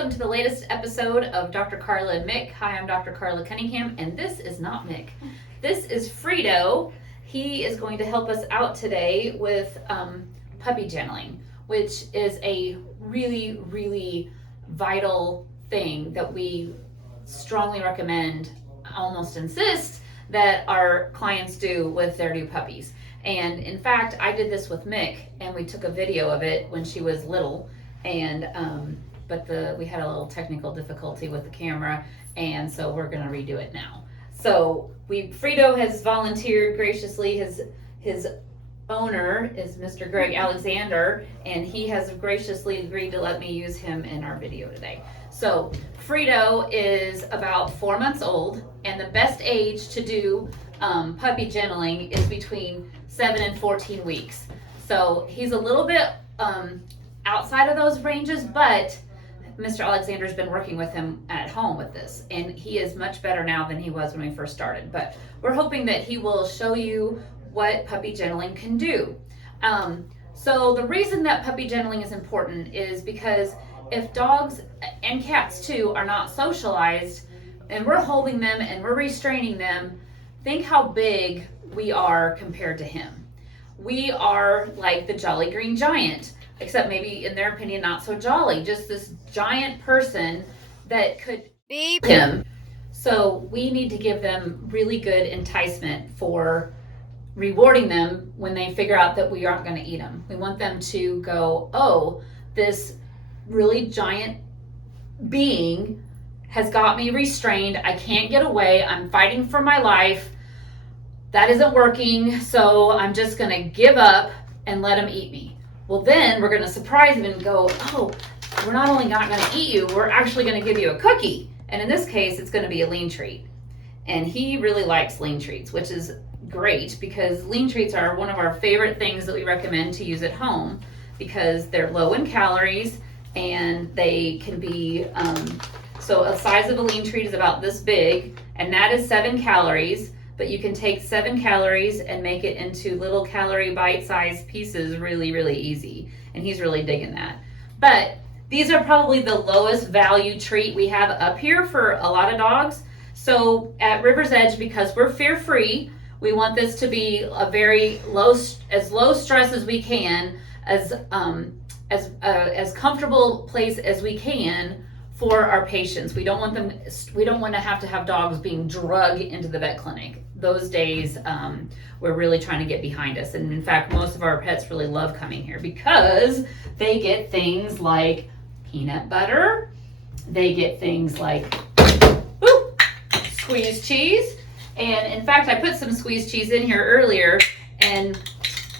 welcome to the latest episode of Dr. Karla and Mick. Hi, I'm Dr. Karla Cunningham, and this is not Mick. This is Frito. He is going to help us out today with puppy gentling, which is a really, really vital thing that we strongly recommend, almost insist, that our clients do with their new puppies. And in fact, I did this with Mick, and we took a video of it when she was little, and but we had a little technical difficulty with the camera, and so we're gonna redo it now. So Frito has volunteered graciously. His owner is Mr. Greg Alexander, and he has graciously agreed to let me use him in our video today. So Frito is about 4 months old, and the best age to do puppy gentling is between 7 and 14 weeks. So he's a little bit outside of those ranges, but Mr. Alexander's been working with him at home with this, and he is much better now than he was when we first started. But we're hoping that he will show you what puppy gentling can do. So the reason that puppy gentling is important is because if dogs and cats too are not socialized, and we're holding them and we're restraining them, think how big we are compared to him. We are like the Jolly Green Giant, except maybe in their opinion not so jolly, just this giant person that could beat him. So we need to give them really good enticement for rewarding them when they figure out that we aren't going to eat them. We want them to go, oh, this really giant being has got me restrained. I can't get away. I'm fighting for my life. That isn't working, so I'm just going to give up and let him eat me. Well, then we're going to surprise him and go, oh, we're not only not going to eat you, we're actually going to give you a cookie. And in this case, it's going to be a lean treat. And he really likes lean treats, which is great because lean treats are one of our favorite things that we recommend to use at home because they're low in calories and they can be, so a size of a lean treat is about this big, and that is 7 calories. But you can take 7 calories and make it into little calorie bite-sized pieces really, really easy. And he's really digging that. But these are probably the lowest value treat we have up here for a lot of dogs. So at River's Edge, because we're fear-free, we want this to be a very low stress as we can, as comfortable place as we can for our patients. We don't want to have dogs being drugged into the vet clinic. Those days, we're really trying to get behind us. And in fact, most of our pets really love coming here because they get things like peanut butter. They get things like squeezed cheese. And in fact, I put some squeezed cheese in here earlier, and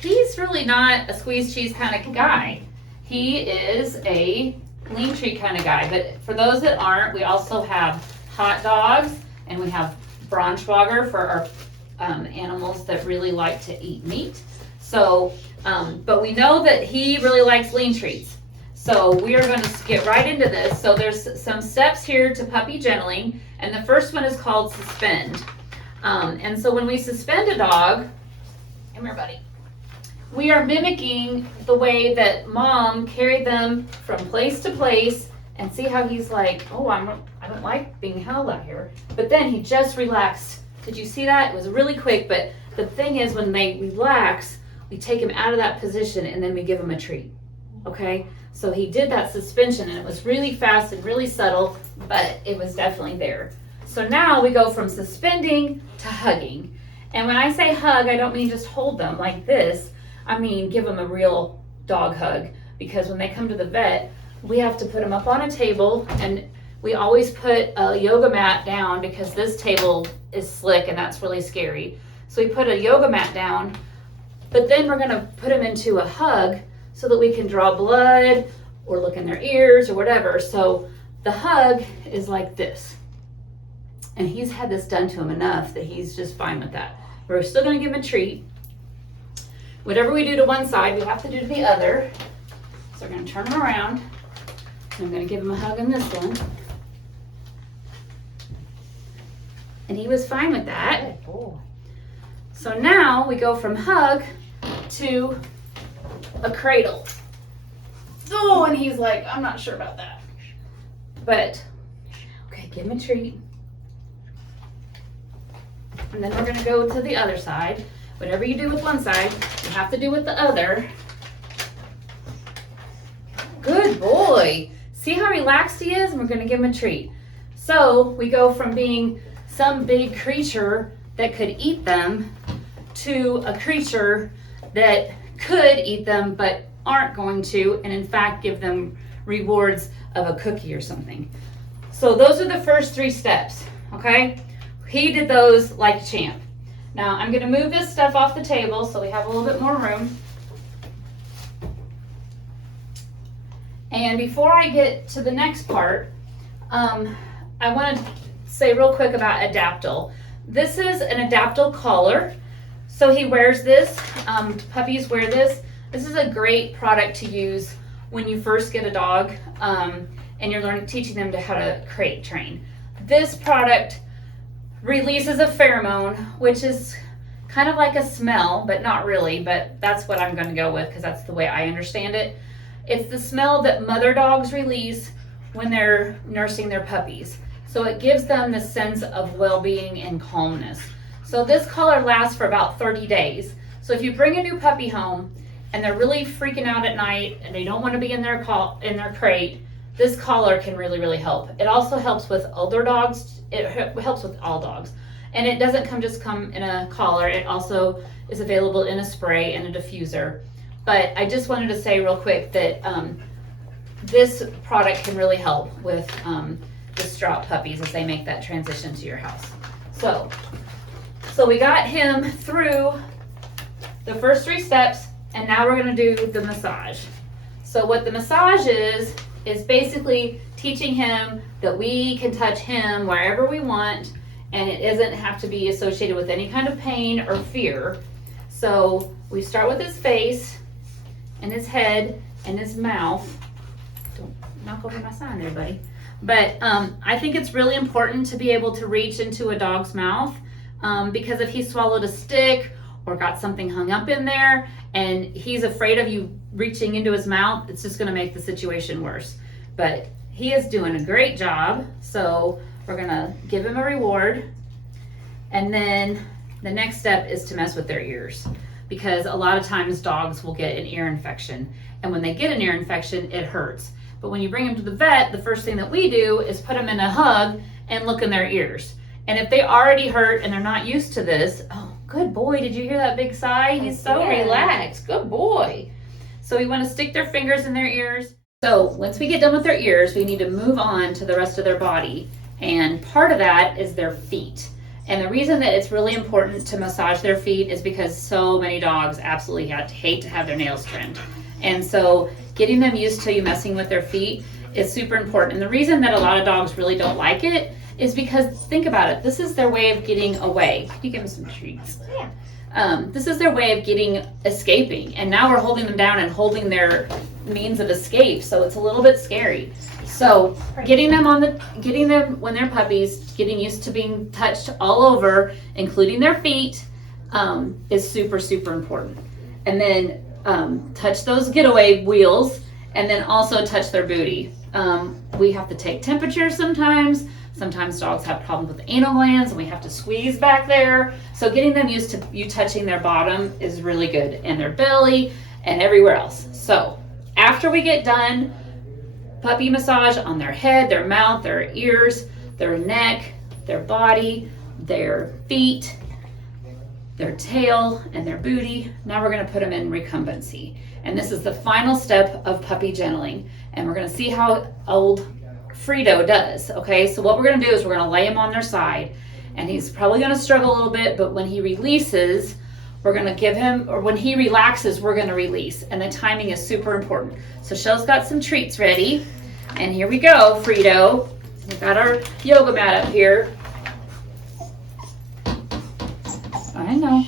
he's really not a squeezed cheese kind of guy. He is a lean treat kind of guy. But for those that aren't, we also have hot dogs, and we have Braunschweiger for our animals that really like to eat meat. So, but we know that he really likes lean treats. So we are going to get right into this. So there's some steps here to puppy gentling, and the first one is called suspend. And so when we suspend a dog, come here, buddy, we are mimicking the way that mom carried them from place to place. And see how he's like, oh, I don't like being held out here. But then he just relaxed. Did you see that? It was really quick, but the thing is when they relax, we take him out of that position and then we give him a treat, okay? So he did that suspension and it was really fast and really subtle, but it was definitely there. So now we go from suspending to hugging. And when I say hug, I don't mean just hold them like this. I mean give them a real dog hug, because when they come to the vet, we have to put them up on a table, and we always put a yoga mat down because this table is slick and that's really scary. So we put a yoga mat down, but then we're gonna put them into a hug so that we can draw blood or look in their ears or whatever. So the hug is like this. And he's had this done to him enough that he's just fine with that. We're still gonna give him a treat. Whatever we do to one side, we have to do to the other. So we're gonna turn him around. I'm going to give him a hug on this one. And he was fine with that. So now we go from hug to a cradle. Oh, and he's like, I'm not sure about that. But, okay, give him a treat. And then we're gonna go to the other side. Whatever you do with one side, you have to do with the other. Good boy. See how relaxed he is? And we're gonna give him a treat. So we go from being some big creature that could eat them to a creature that could eat them but aren't going to, and in fact give them rewards of a cookie or something. So those are the first 3 steps, okay? He did those like a champ. Now I'm gonna move this stuff off the table so we have a little bit more room. And before I get to the next part, I want to say real quick about Adaptil. This is an Adaptil collar. So he wears this, puppies wear this. This is a great product to use when you first get a dog and you're teaching them how to crate train. This product releases a pheromone, which is kind of like a smell, but not really, but that's what I'm going to go with because that's the way I understand it. It's the smell that mother dogs release when they're nursing their puppies. So it gives them this sense of well-being and calmness. So this collar lasts for about 30 days. So if you bring a new puppy home and they're really freaking out at night and they don't want to be in their crate, this collar can really, really help. It also helps with older dogs. It helps with all dogs. And it doesn't just come in a collar. It also is available in a spray and a diffuser. But I just wanted to say real quick that this product can really help with distraught puppies as they make that transition to your house. So we got him through the first 3 steps, and now we're going to do the massage. So what the massage is basically teaching him that we can touch him wherever we want, and it doesn't have to be associated with any kind of pain or fear. So we start with his face and his head and his mouth. Don't knock over my sign there, buddy. But I think it's really important to be able to reach into a dog's mouth because if he swallowed a stick or got something hung up in there and he's afraid of you reaching into his mouth, it's just going to make the situation worse. But he is doing a great job, so we're going to give him a reward. And then the next step is to mess with their ears, because a lot of times dogs will get an ear infection, and when they get an ear infection, it hurts. But when you bring them to the vet, the first thing that we do is put them in a hug and look in their ears. And if they already hurt and they're not used to this, oh, good boy, did you hear that big sigh? He's so relaxed, good boy. So we want to stick their fingers in their ears. So once we get done with their ears, we need to move on to the rest of their body. And part of that is their feet. And the reason that it's really important to massage their feet is because so many dogs absolutely hate to have their nails trimmed. And so getting them used to you messing with their feet is super important. And the reason that a lot of dogs really don't like it is because, think about it, this is their way of getting away. Can you give them some treats? Yeah. This is their way of escaping. And now we're holding them down and holding their means of escape. So it's a little bit scary. So getting them when they're puppies, getting used to being touched all over, including their feet, is super, super important. And then touch those getaway wheels, and then also touch their booty. We have to take temperatures sometimes. Sometimes dogs have problems with anal glands and we have to squeeze back there. So getting them used to you touching their bottom is really good, and their belly and everywhere else. So after we get done, puppy massage on their head, their mouth, their ears, their neck, their body, their feet, their tail, and their booty. Now we're going to put them in recumbency. And this is the final step of puppy gentling. And we're going to see how old Frito does. Okay, so what we're going to do is we're going to lay him on their side. And he's probably going to struggle a little bit, but when he releases, we're going to give him, or when he relaxes, we're going to release. And the timing is super important. So Shell's got some treats ready. And here we go, Frito. We've got our yoga mat up here. I know.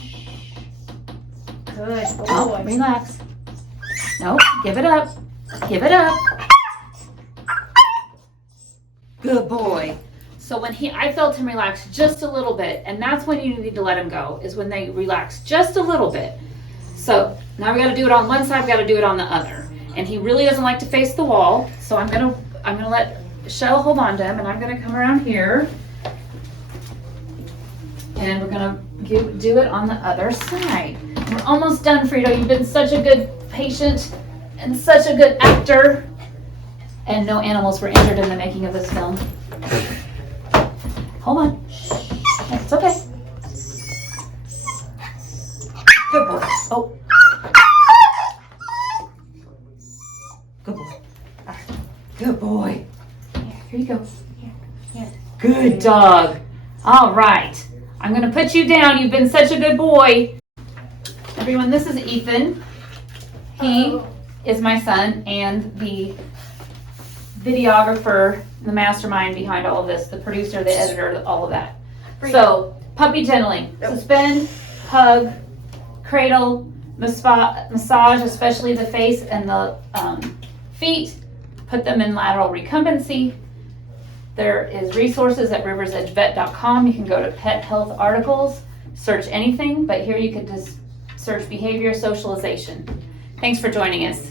Good boy. Oh, relax. No, give it up. Give it up. Good boy. So when I felt him relax just a little bit, and that's when you need to let him go, is when they relax just a little bit. So now we got to do it on one side, we got to do it on the other. And he really doesn't like to face the wall, so I'm gonna let Shell hold on to him, and I'm gonna come around here. And we're gonna do it on the other side. We're almost done, Frito. You've been such a good patient and such a good actor. And no animals were injured in the making of this film. Hold on. It's okay. Good boy. Oh. Good boy. Good boy. Here you go. Here. Good dog. All right. I'm going to put you down. You've been such a good boy. Everyone, this is Ethan. He is my son and the videographer, the mastermind behind all of this, the producer, the editor, all of that. So, puppy gentling. Suspend, hug, cradle, massage, especially the face and the feet. Put them in lateral recumbency. There is resources at riversedgevet.com. You can go to pet health articles, search anything, but here you could just search behavior socialization. Thanks for joining us.